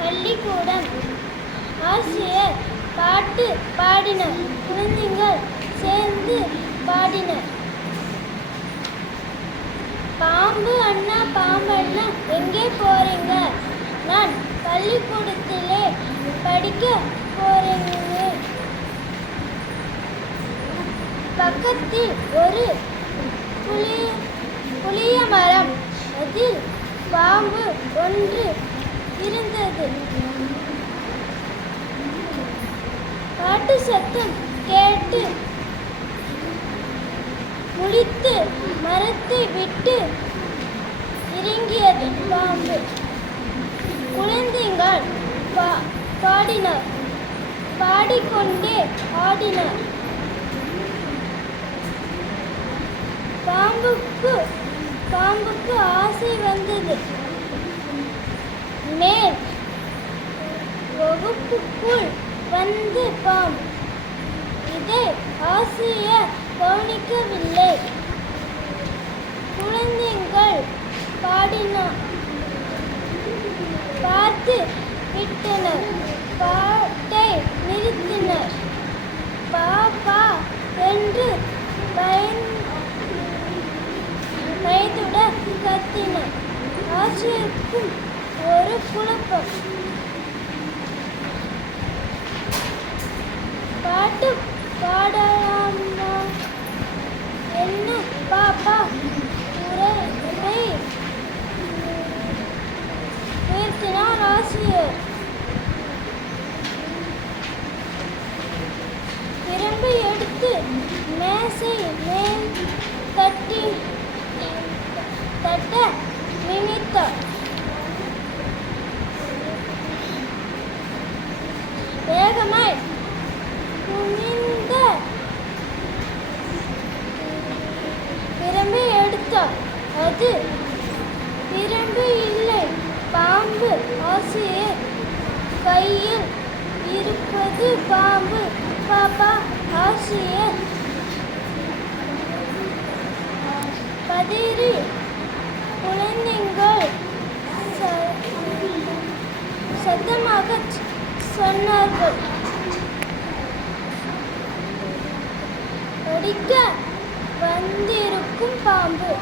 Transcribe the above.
பள்ளிக்கூடம். ஆசிரியர் பாட்டு பாடினர். குழந்தைகள் சேர்ந்து பாடினர். பாம்பு அண்ணா பாம்பு அண்ணா எங்கே போறீங்க? நான் பள்ளிக்கூடத்திலே படிக்க போறேங்க. பக்கத்தில் ஒரு புளிய மரம். அதில் பாம்பு ஒன்று இருந்தது. பாட்டு சத்தம் கேட்டு முழித்து மரத்தை விட்டு இறங்கியது பாம்பு. குழந்தைகள் பாடினர். பாடிக்கொண்டே ஆடினர். பாம்புக்கு ஆசை வந்தது. மேல் வகுப்புக்குள் வந்து பாம்பு. இதை ஆசிரியர் கவனிக்கவில்லை. குழந்தைகள் பார்த்து விட்டனர். பாட்டை நிறுத்தினர். பாப்பா என்று பயத்துடன் கத்தினர். ஆசிரியருக்கும் ஒரு குழப்பம். பாட்டு பாடலாமா? என்ன பாப்பா உயர்த்தினார் ஆசிரியர். பிரம்பை எடுத்து மேசை மேல் தட்ட நினைத்தார். வேகமாய் குனிந்த பிரம்பை எடுத்தார். அது பிரம்பு இல்லை, பாம்பு. ஆசிரியர் கையில் இருப்பது பாம்பு. பாப்பா. ஆசிரியர் பதறி குழந்தைகள் சத்தமாக சொன்னார்கள். படிக்க வந்திருக்கும் பாம்பு.